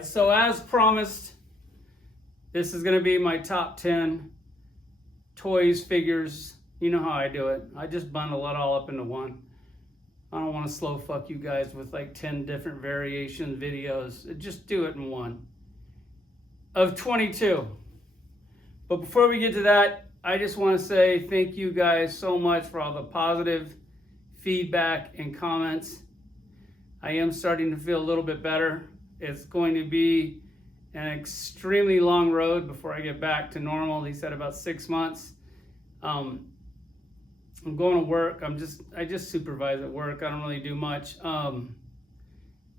Alright, so as promised, this is going to be my top 10 toys, figures. You know how I do it. I just bundle it all up into one. I don't want to slow fuck you guys with like 10 different variation videos. Just do it in one. Of 22. But before we get to that, I just want to say thank you guys so much for all the positive feedback and comments. I am starting to feel a little bit better. It's going to be an extremely long road before I get back to normal. He said about 6 months. I'm going to work. I just supervise at work. I don't really do much. Go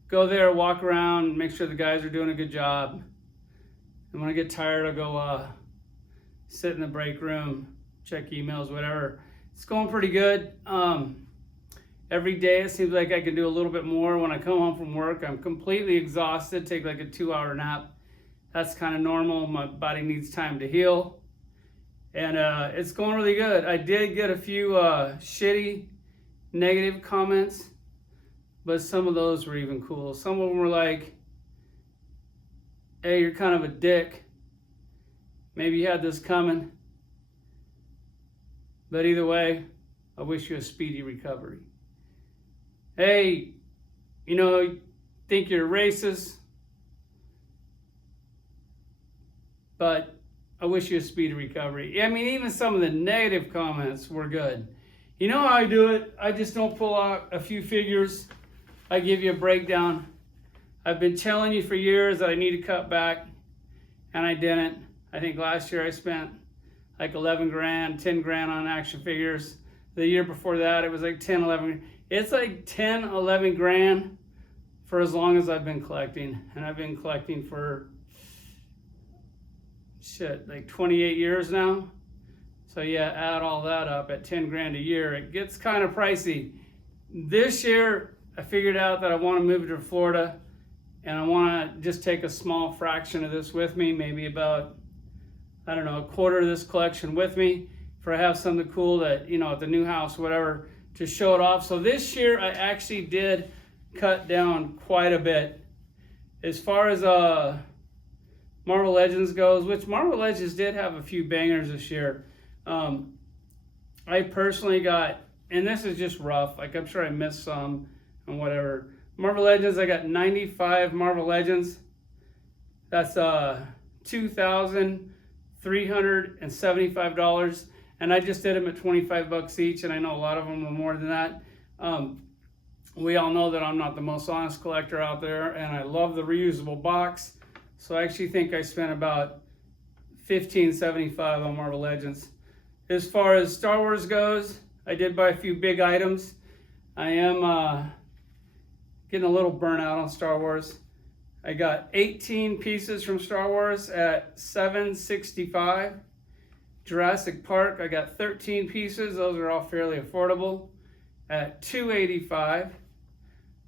there, walk around, make sure the guys are doing a good job. And when I get tired, I'll go sit in the break room, check emails, whatever. It's going pretty good. Every day it seems like I can do a little bit more. When I come home from work, I'm completely exhausted, take like a 2-hour nap. That's kind of normal. My body needs time to heal. And it's going really good. I did get a few shitty, negative comments, but some of those were even cool. Some of them were like, hey, you're kind of a dick. Maybe you had this coming. But either way, I wish you a speedy recovery. Hey, you know, think you're racist, but I wish you a speedy recovery. I mean, even some of the negative comments were good. You know how I do it? I just don't pull out a few figures. I give you a breakdown. I've been telling you for years that I need to cut back, and I didn't. I think last year I spent like 11 grand, 10 grand on action figures. The year before that, it was like 10, 11. It's like 10, 11 grand for as long as I've been collecting. And I've been collecting for, like 28 years now. So yeah, add all that up at 10 grand a year. It gets kind of pricey. This year, I figured out that I want to move to Florida. And I want to just take a small fraction of this with me. Maybe about, I don't know, a quarter of this collection with me. For I have something cool that, you know, at the new house, whatever, to show it off. So this year I actually did cut down quite a bit. As far as Marvel Legends goes, which Marvel Legends did have a few bangers this year. I personally got, and this is just rough, like I'm sure I missed some and whatever. Marvel Legends, I got 95 Marvel Legends. That's $2,375. And I just did them at 25 bucks each, and I know a lot of them are more than that. We all know that I'm not the most honest collector out there, and I love the reusable box. So I actually think I spent about $15.75 on Marvel Legends. As far as Star Wars goes, I did buy a few big items. I am getting a little burnout on Star Wars. I got 18 pieces from Star Wars at $7.65. Jurassic Park, I got 13 pieces. Those are all fairly affordable at $2.85.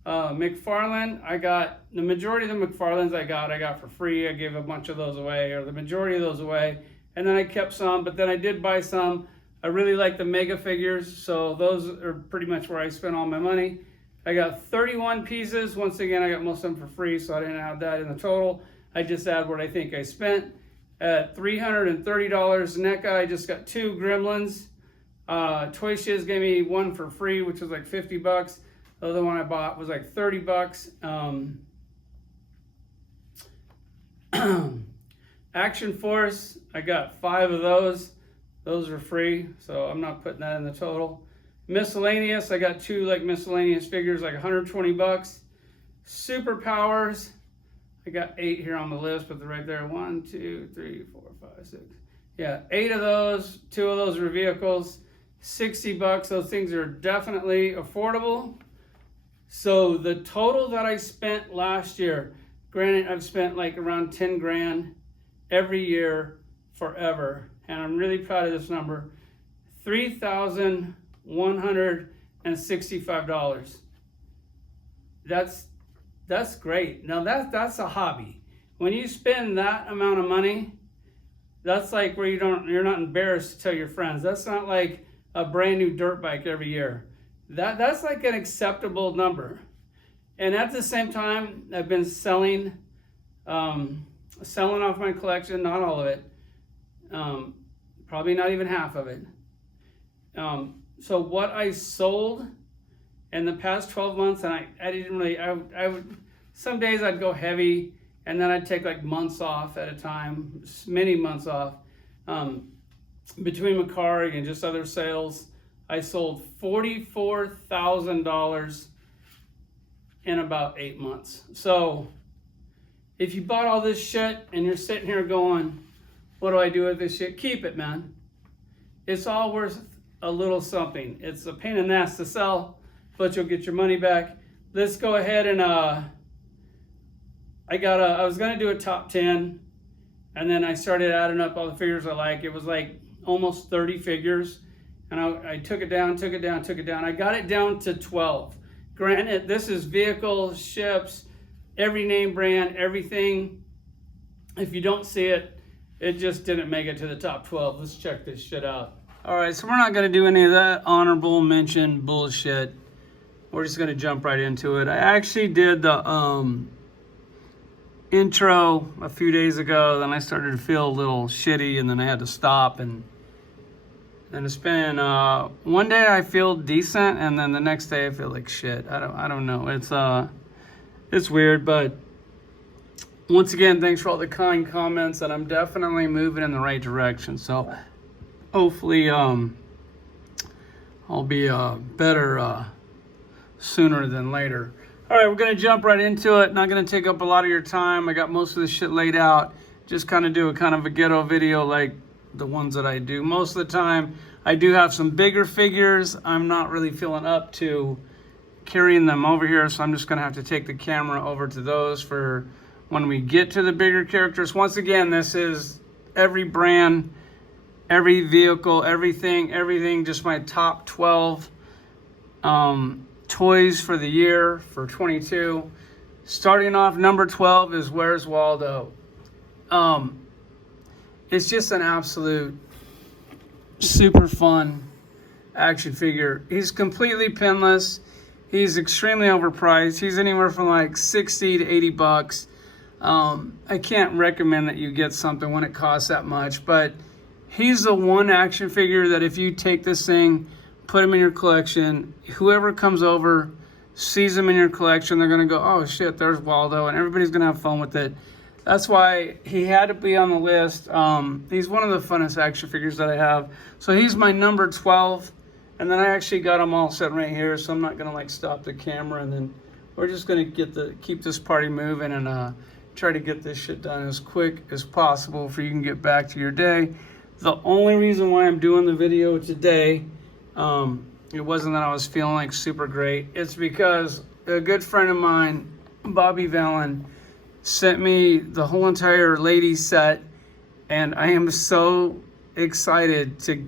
McFarlane, I got the majority of the McFarlanes I got for free. I gave a bunch of those away, or the majority of those away. And then I kept some, but then I did buy some. I really like the mega figures, so those are pretty much where I spent all my money. I got 31 pieces. Once again, I got most of them for free, so I didn't add that in the total. I just add what I think I spent. At $330 NECA, I just got 2 Gremlins. Toy Shiz gave me one for free, which was like 50 bucks. The other one I bought was like 30 bucks. Action Force, I got 5 of those. Those are free, so I'm not putting that in the total. Miscellaneous, I got 2 like miscellaneous figures, like 120 bucks. Superpowers, I got 8 here on the list, but they're right there. 1, 2, 3, 4, 5, 6. Yeah, 8 of those. 2 of those are vehicles. 60 bucks. Those things are definitely affordable. So the total that I spent last year, granted I've spent like around 10 grand every year forever, and I'm really proud of this number. $3,165. That's great. Now that's a hobby. When you spend that amount of money, that's like where you're not embarrassed to tell your friends. That's not like a brand new dirt bike every year. That's like an acceptable number. And at the same time, I've been selling selling off my collection, not all of it, probably not even half of it. So what I sold in the past 12 months, and I didn't really, I would, some days I'd go heavy, and then I'd take like months off at a time, many months off. Between Macari and just other sales, I sold $44,000 in about 8 months. So if you bought all this shit and you're sitting here going, what do I do with this shit? Keep it, man. It's all worth a little something. It's a pain in the ass to sell, but you'll get your money back. Let's go ahead and I was gonna do a top 10, and then I started adding up all the figures I like. It was like almost 30 figures, and I took it down. I got it down to 12. Granted, this is vehicles, ships, every name brand, everything. If you don't see it, it just didn't make it to the top 12. Let's check this shit out. All right, so we're not gonna do any of that honorable mention bullshit. We're just gonna jump right into it. I actually did the intro a few days ago, then I started to feel a little shitty, and then I had to stop, and it's been one day I feel decent, and then the next day I feel like shit. I don't know. It's weird, but once again, thanks for all the kind comments, and I'm definitely moving in the right direction. So hopefully I'll be better sooner than later. All right, we're gonna jump right into it. Not gonna take up a lot of your time. I got most of this shit laid out. Just kind of do a kind of a ghetto video like the ones that I do most of the time. I do have some bigger figures. I'm not really feeling up to carrying them over here, so I'm just gonna have to take the camera over to those for when we get to the bigger characters. Once again, this is every brand, every vehicle, everything, just my top 12 toys for the year for 22. Starting off, number 12 is Where's Waldo? It's just an absolute super fun action figure. He's completely pinless. He's extremely overpriced. He's anywhere from like 60 to 80 bucks. I can't recommend that you get something when it costs that much, but he's the one action figure that if you take this thing, put him in your collection, whoever comes over, sees him in your collection, they're gonna go, oh shit, there's Waldo, and everybody's gonna have fun with it. That's why he had to be on the list. He's one of the funnest action figures that I have. So he's my number 12, and then I actually got them all set right here, so I'm not gonna like stop the camera, and then we're just gonna keep this party moving and try to get this shit done as quick as possible for you can get back to your day. The only reason why I'm doing the video today, it wasn't that I was feeling like super great. It's because a good friend of mine, Bobby Vallon, sent me the whole entire ladies set, and I am so excited to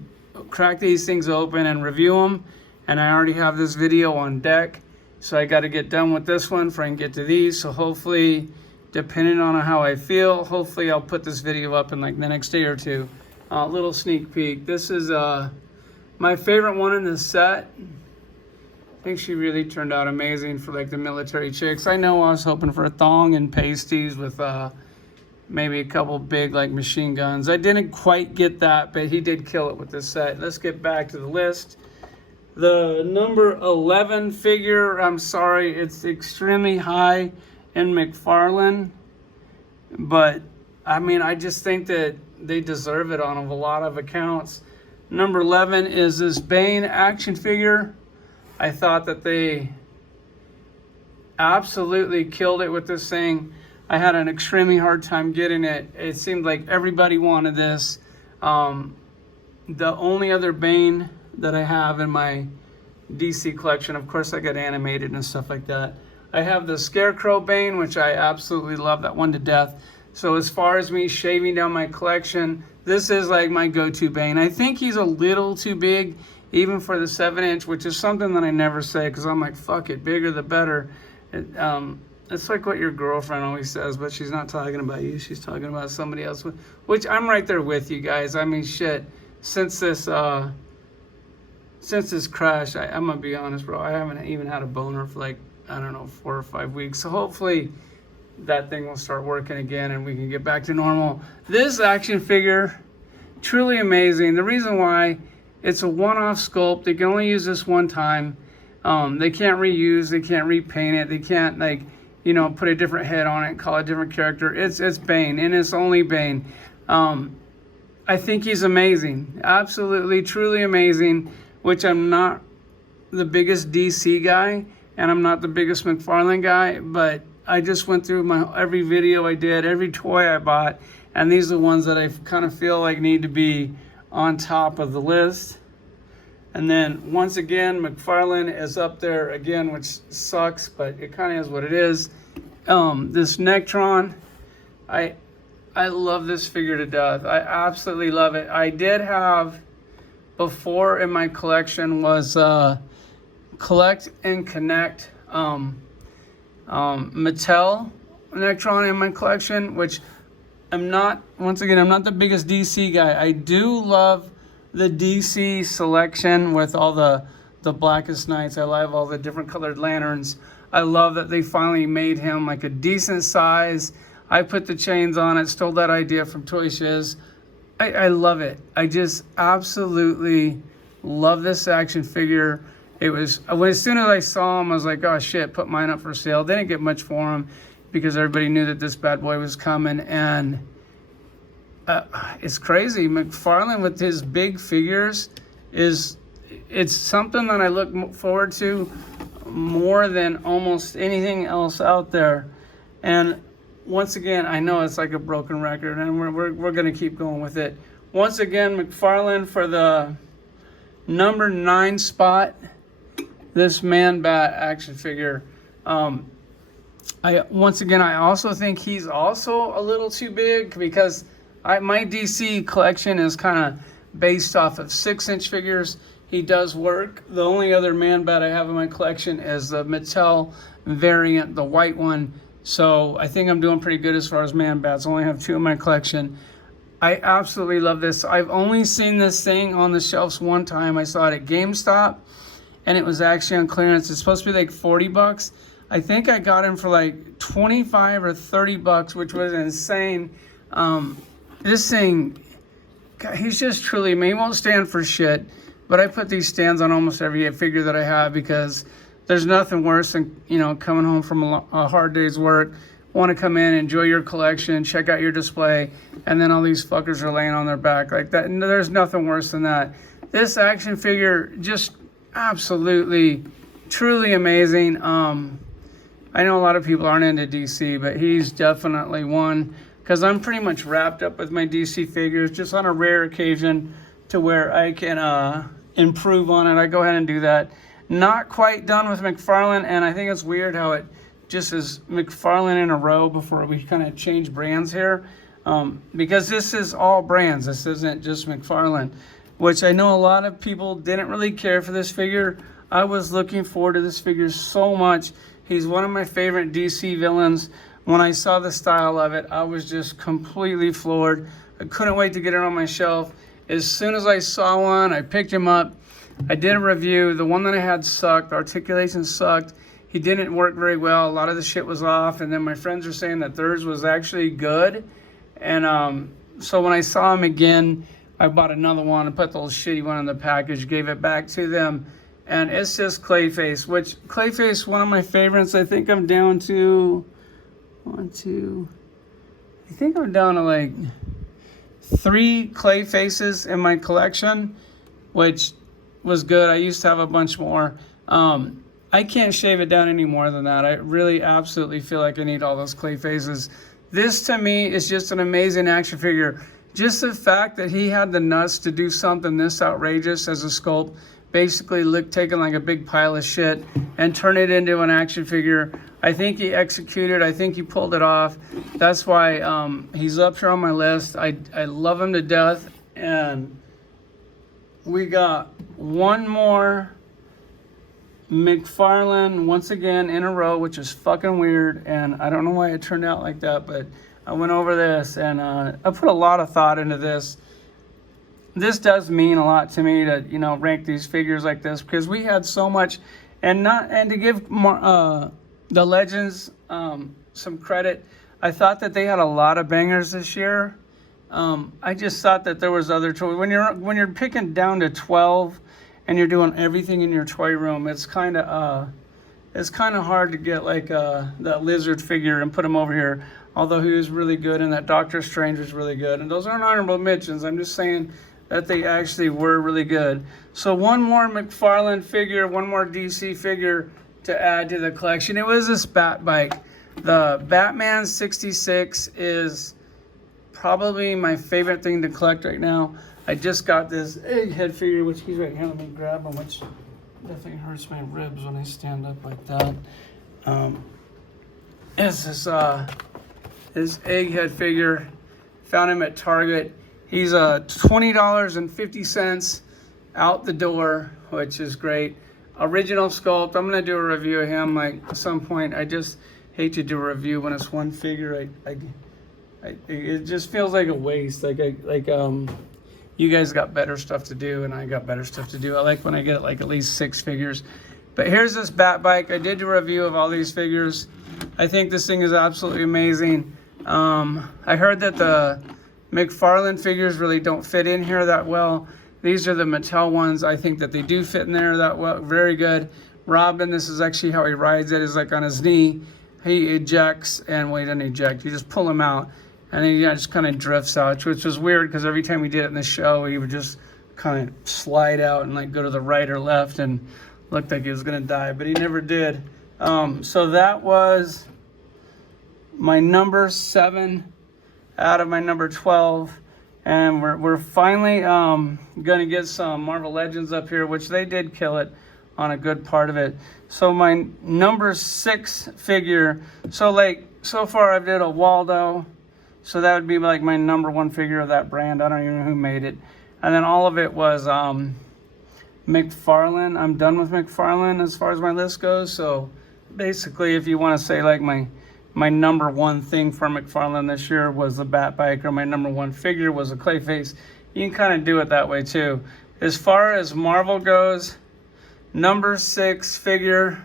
crack these things open and review them. And I already have this video on deck, so I got to get done with this one before I can get to these. So hopefully, depending on how I feel, hopefully I'll put this video up in like the next day or two. Little sneak peek. This is my favorite one in this set. I think she really turned out amazing for like the military chicks. I know I was hoping for a thong and pasties with maybe a couple big like machine guns. I didn't quite get that, but he did kill it with this set. Let's get back to the list. The number 11 figure, I'm sorry, it's extremely high in McFarlane, but I mean, I just think that they deserve it on a lot of accounts. Number 11 is this Bane action figure. I thought that they absolutely killed it with this thing. I had an extremely hard time getting it. It seemed like everybody wanted this. The only other Bane that I have in my DC collection, of course I got animated and stuff like that. I have the Scarecrow Bane, which I absolutely love that one to death. So as far as me shaving down my collection, this is like my go-to Bane. I think he's a little too big, even for the 7-inch, which is something that I never say, because I'm like, fuck it, bigger the better. It's like what your girlfriend always says, but she's not talking about you. She's talking about somebody else, which I'm right there with you guys. I mean, shit, since this crash, I'm gonna be honest, bro, I haven't even had a boner for like, I don't know, 4 or 5 weeks. So hopefully that thing will start working again and we can get back to normal. This action figure, truly amazing. The reason why, it's a one-off sculpt. They can only use this one time. They can't reuse, they can't repaint it, they can't like, you know, put a different head on it, call it a different character. It's Bane, and it's only Bane. I think he's amazing, absolutely, truly amazing, which I'm not the biggest DC guy, and I'm not the biggest McFarlane guy, but I just went through every video I did, every toy I bought, and these are the ones that I kind of feel like need to be on top of the list. And then once again, McFarlane is up there again, which sucks, but it kind of is what it is. This Nectron, I love this figure to death. I absolutely love it. I did have before in my collection was Collect and Connect Mattel Nectron in my collection, which I'm not, once again, I'm not the biggest DC guy. I do love the DC selection with all the Blackest Knights. I love all the different colored lanterns. I love that they finally made him like a decent size. I put the chains on it, stole that idea from Toy Shiz. I love it. I just absolutely love this action figure. It was, as soon as I saw him, I was like, oh shit, put mine up for sale. Didn't get much for him because everybody knew that this bad boy was coming, and it's crazy. McFarlane with his big figures it's something that I look forward to more than almost anything else out there. And once again, I know it's like a broken record, and we're gonna keep going with it. Once again, McFarlane for the number 9 spot. This Man-Bat action figure. I also think he's also a little too big because my DC collection is kind of based off of 6-inch figures. He does work. The only other Man-Bat I have in my collection is the Mattel variant, the white one. So I think I'm doing pretty good as far as Man-Bats. I only have 2 in my collection. I absolutely love this. I've only seen this thing on the shelves one time. I saw it at GameStop, and it was actually on clearance. It's supposed to be like 40 bucks. I think I got him for like 25 or 30 bucks, which was insane. This thing, God, he's just truly, he won't stand for shit, but I put these stands on almost every figure that I have because there's nothing worse than, you know, coming home from a hard day's work, want to come in, enjoy your collection, check out your display, and then all these fuckers are laying on their back like that. And there's nothing worse than that. This action figure, just absolutely, truly amazing. I know a lot of people aren't into DC, but he's definitely one, because I'm pretty much wrapped up with my DC figures, just on a rare occasion to where I can improve on it. I go ahead and do that. Not quite done with McFarlane, and I think it's weird how it just is McFarlane in a row before we kind of change brands here, because this is all brands. This isn't just McFarlane, which I know a lot of people didn't really care for this figure. I was looking forward to this figure so much. He's one of my favorite DC villains. When I saw the style of it, I was just completely floored. I couldn't wait to get it on my shelf. As soon as I saw one, I picked him up. I did a review. The one that I had sucked. The articulation sucked. He didn't work very well. A lot of the shit was off. And then my friends were saying that theirs was actually good. And so when I saw him again, I bought another one and put the little shitty one in the package, gave it back to them. And it's just Clayface, which Clayface, one of my favorites. I think I'm down to I think I'm down to like 3 Clayfaces in my collection, which was good. I used to have a bunch more. I can't shave it down any more than that. I really absolutely feel like I need all those Clayfaces. This to me is just an amazing action figure. Just the fact that he had the nuts to do something this outrageous as a sculpt, basically taking like a big pile of shit and turn it into an action figure. I think he executed. I think he pulled it off. That's why he's up here on my list. I love him to death. And we got one more McFarlane once again in a row, which is fucking weird. And I don't know why it turned out like that, but I went over this and I put a lot of thought into this. This does mean a lot to me to, you know, rank these figures like this, because we had so much, and to give the Legends some credit. I thought that they had a lot of bangers this year. I just thought that there was other toys. When you're picking down to 12 and you're doing everything in your toy room, it's kind of hard to get like that lizard figure and put him over here. Although he was really good, and that Doctor Strange was really good. And those aren't honorable mentions. I'm just saying that they actually were really good. So one more McFarlane figure, one more DC figure to add to the collection. It was this Bat Bike. The Batman 66 is probably my favorite thing to collect right now. I just got this Egghead figure, which he's right here. Let me grab him, which definitely hurts my ribs when I stand up like that. It's this Egghead figure. Found him at Target. He's $20.50 out the door, which is great. Original sculpt. I'm gonna do a review of him like at some point. I just hate to do a review when it's one figure. It just feels like a waste. You guys got better stuff to do, and I got better stuff to do. I like when I get like at least 6 figures. But here's this Bat Bike. I did a review of all these figures. I think this thing is absolutely amazing. I heard that the McFarlane figures really don't fit in here that well. These are the Mattel ones. I think that they do fit in there that well. Very good. Robin, this is actually how he rides it, is like on his knee. He ejects, and well, he doesn't eject. You just pull him out, and then he just kind of drifts out, which was weird because every time we did it in the show, he would just kind of slide out and like go to the right or left and looked like he was going to die, but he never did. So that was my number 7 out of my number 12. And we're finally going to get some Marvel Legends up here, which they did kill it on a good part of it. So my number 6 figure, so far I've did a Waldo. So that would be like my number 1 figure of that brand. I don't even know who made it. And then all of it was McFarlane. I'm done with McFarlane as far as my list goes. So basically, if you want to say like my number 1 thing for McFarlane this year was the Bat Bike, or my number 1 figure was a Clayface, you can kind of do it that way too. As far as Marvel goes, number 6 figure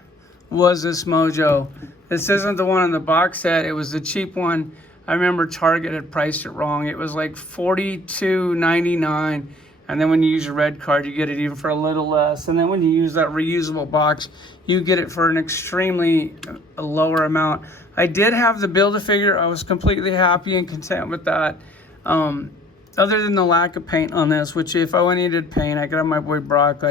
was this Mojo. This isn't the one in the box set. It was the cheap one. I remember Target had priced it wrong. It was like $42.99. And then when you use your red card, you get it even for a little less. And then when you use that reusable box, you get it for an extremely lower amount. I did have the Build-A-Figure. I was completely happy and content with that. Other than the lack of paint on this, which if I needed paint, I could have my boy Brock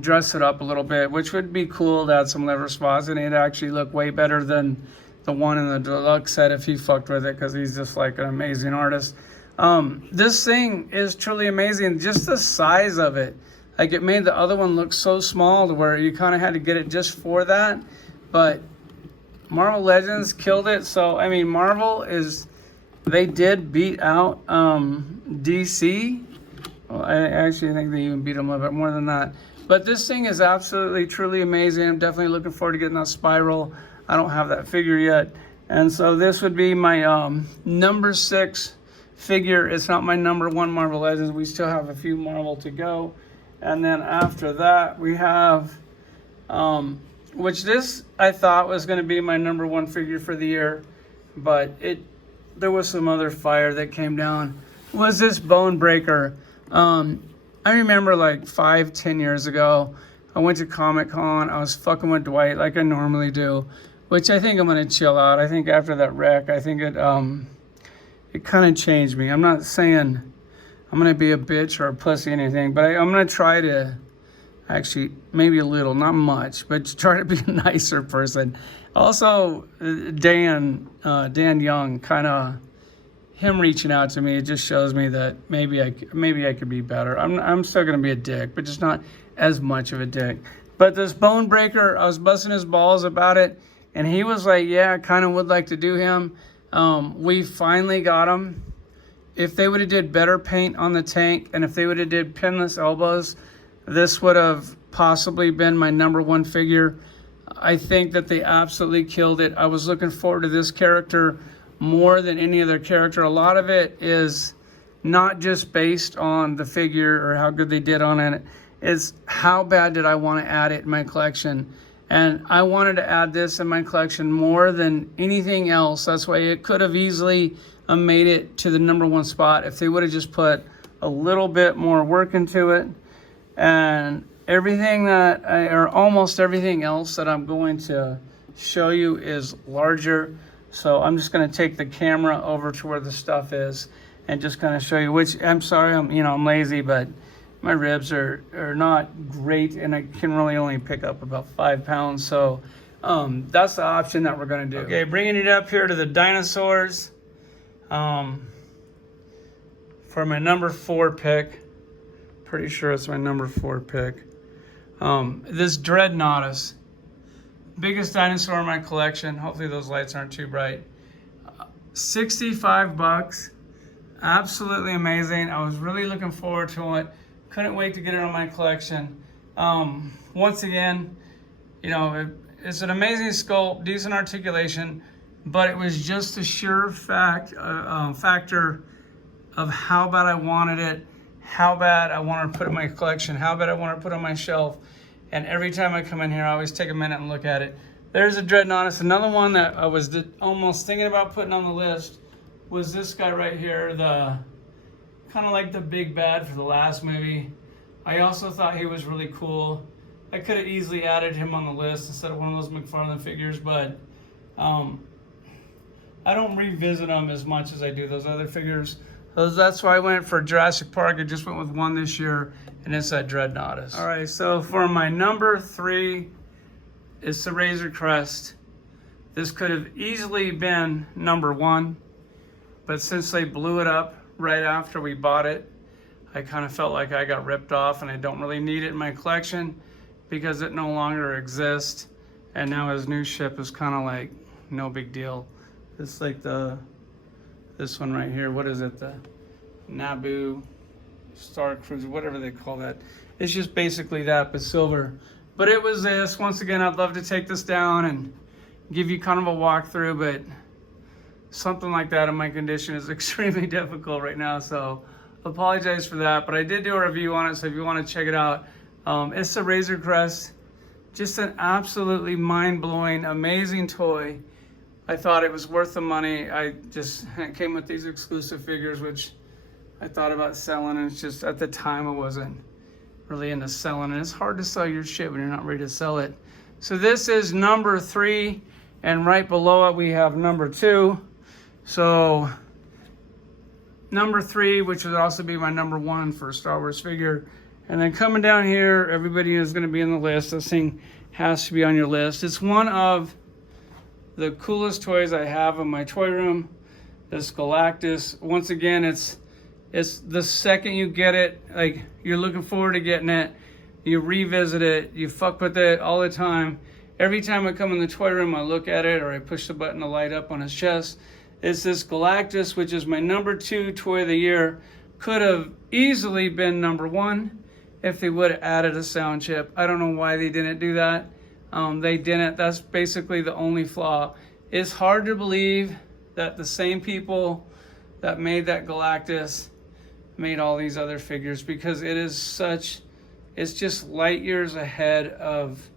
dress it up a little bit, which would be cool to add some liver spots, and it'd actually look way better than the one in the deluxe set if he fucked with it, because he's just like an amazing artist. This thing is truly amazing. Just the size of it, like it made the other one look so small to where you kind of had to get it just for that. But Marvel Legends killed it. So I mean, they did beat out DC. Well, I actually think they even beat them a little bit more than that. But this thing is absolutely truly amazing. I'm definitely looking forward to getting that Spiral. I don't have that figure yet. And so this would be my number 6 figure. It's not my number 1 Marvel Legends. We still have a few Marvel to go. And then after that, we have, which this I thought was going to be my number 1 figure for the year. But there was some other fire that came down. Was this Bone Breaker. I remember like 5-10 years ago, I went to Comic-Con. I was fucking with Dwight like I normally do, which I think I'm going to chill out. I think after that wreck, I think it kind of changed me. I'm not saying I'm going to be a bitch or a pussy or anything, but I'm going to try to actually, maybe a little, not much, but try to be a nicer person. Also, Dan Young, kind of him reaching out to me, it just shows me that maybe I could be better. I'm still going to be a dick, but just not as much of a dick. But this Bone Breaker, I was busting his balls about it, and he was like, yeah, I kind of would like to do him. We finally got him. If they would have did better paint on the tank, and if they would have did pinless elbows, this would have possibly been my number 1 figure. I think that they absolutely killed it. I was looking forward to this character more than any other character. A lot of it is not just based on the figure or how good they did on it. It's how bad did I want to add it in my collection. And I wanted to add this in my collection more than anything else. That's why it could have easily made it to the #1 spot if they would have just put a little bit more work into it. And everything that, or almost everything else that I'm going to show you is larger. So I'm just going to take the camera over to where the stuff is and just kind of show you, which I'm sorry, I'm lazy, but my ribs are not great and I can really only pick up about 5 pounds. So that's the option that we're going to do. Okay, bringing it up here to the dinosaurs for my #4 pick. Pretty sure it's my #4 pick. This Dreadnoughtus, biggest dinosaur in my collection. Hopefully those lights aren't too bright. 65 bucks. Absolutely amazing. I was really looking forward to it. Couldn't wait to get it on my collection. Once again, it's an amazing sculpt, decent articulation, but it was just a sure factor of how bad I wanted it, how bad I wanted to put it in my collection, how bad I wanted to put it on my shelf. And every time I come in here, I always take a minute and look at it. There's a Dreadnoughtus. Another one that I was almost thinking about putting on the list was this guy right here, the kind of like the big bad for the last movie. I also thought he was really cool. I could have easily added him on the list instead of one of those McFarlane figures, but I don't revisit them as much as I do those other figures. So that's why I went for Jurassic Park. I just went with one this year, and it's that Dreadnoughtus. All right, so for my #3, it's the Razor Crest. This could have easily been #1, but since they blew it up right after we bought it, I kind of felt like I got ripped off, and I don't really need it in my collection because it no longer exists. And now his new ship is kind of like no big deal. It's like this one right here. What is it? The Naboo Star Cruiser, whatever they call that. It's just basically that, but silver. But it was this. Once again, I'd love to take this down and give you kind of a walkthrough, but something like that in my condition is extremely difficult right now. So apologize for that, but I did do a review on it. So if you want to check it out, it's the Razor Crest. Just an absolutely mind-blowing, amazing toy. I thought it was worth the money. It came with these exclusive figures, which I thought about selling, and it's just, at the time I wasn't really into selling, and it's hard to sell your shit when you're not ready to sell it. So this is #3, and right below it we have #2. So #3, which would also be my #1 for a Star Wars figure. And then coming down here, everybody is going to be in the list. This thing has to be on your list. It's one of the coolest toys I have in my toy room. This Galactus. Once again, it's the second you get it, like, you're looking forward to getting it. You revisit it. You fuck with it all the time. Every time I come in the toy room, I look at it, or I push the button to light up on his chest. It's this Galactus, which is my #2 toy of the year. Could have easily been #1 if they would have added a sound chip. I don't know why they didn't do that. They didn't. That's basically the only flaw. It's hard to believe that the same people that made that Galactus made all these other figures, because it's just light years ahead of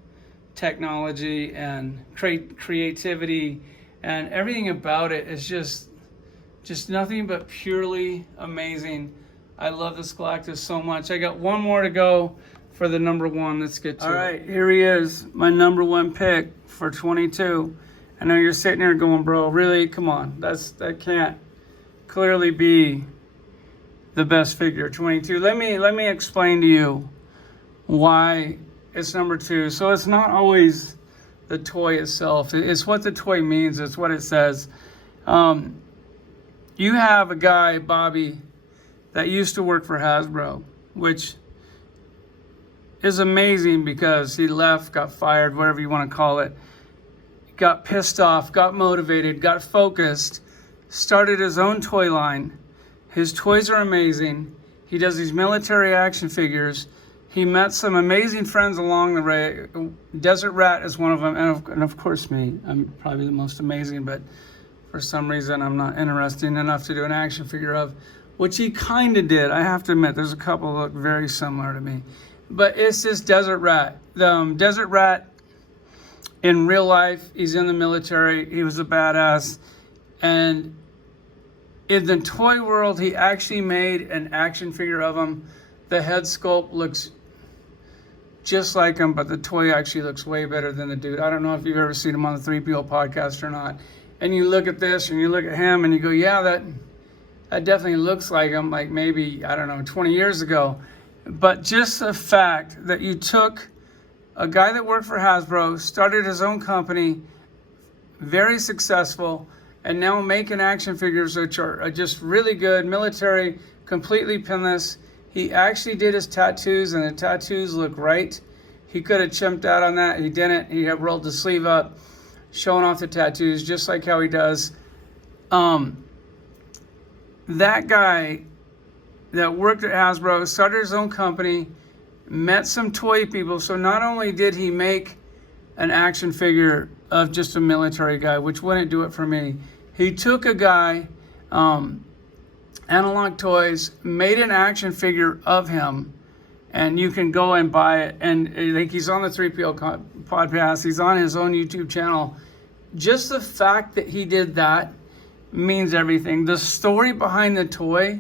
technology and creativity, and everything about it is just nothing but purely amazing. I love this Galactus so much. I got one more to go for the #1. Let's get to it. All right, here he is, my #1 pick for 22. I know you're sitting there going, bro, really? Come on, that can't clearly be the best figure, 22. Let me explain to you why it's #2. So it's not always the toy itself. It's what the toy means. It's what it says. You have a guy, Bobby, that used to work for Hasbro, which is amazing because he left, got fired, whatever you want to call it, got pissed off, got motivated, got focused, started his own toy line. His toys are amazing. He does these military action figures. He met some amazing friends along the way. Desert Rat is one of them, and of course me. I'm probably the most amazing, but for some reason I'm not interesting enough to do an action figure of, which he kind of did. I have to admit, there's a couple that look very similar to me. But it's this Desert Rat. The Desert Rat in real life, he's in the military. He was a badass. And in the toy world, he actually made an action figure of him. The head sculpt looks just like him, but the toy actually looks way better than the dude. I don't know if you've ever seen him on the 3PO podcast or not. And you look at this and you look at him and you go, yeah, that definitely looks like him, like maybe, I don't know, 20 years ago. But just the fact that you took a guy that worked for Hasbro, started his own company, very successful, and now making action figures which are just really good, military, completely pinless. He actually did his tattoos, and the tattoos look right. He could have chimped out on that. He didn't. He had rolled the sleeve up, showing off the tattoos, just like how he does. That guy that worked at Hasbro, started his own company, met some toy people. So not only did he make an action figure of just a military guy, which wouldn't do it for me, he took a guy, Analog Toys, made an action figure of him, and you can go and buy it. And I think he's on the 3PO podcast. He's on his own YouTube channel. Just the fact that he did that means everything. The story behind the toy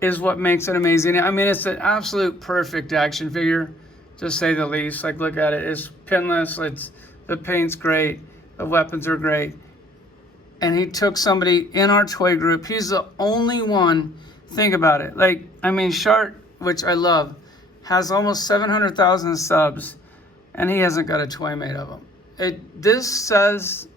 is what makes it amazing. I mean, it's an absolute perfect action figure, to say the least. Like, look at it. It's pinless. The paint's great. The weapons are great. And he took somebody in our toy group. He's the only one. Think about it. Like, I mean, Shart, which I love, has almost 700,000 subs, and he hasn't got a toy made of him. This says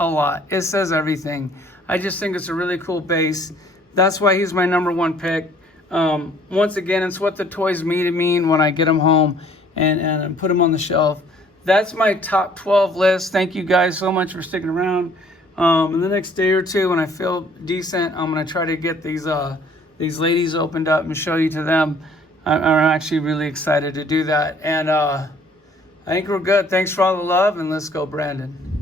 a lot. It says everything. I just think it's a really cool base. That's why he's my number one pick. Once again, it's what the toys mean when I get them home and put them on the shelf. That's my top 12 list. Thank you guys so much for sticking around. In the next day or two, when I feel decent, I'm going to try to get these ladies opened up and show you to them. I'm actually really excited to do that. And I think we're good. Thanks for all the love, and let's go, Brandon.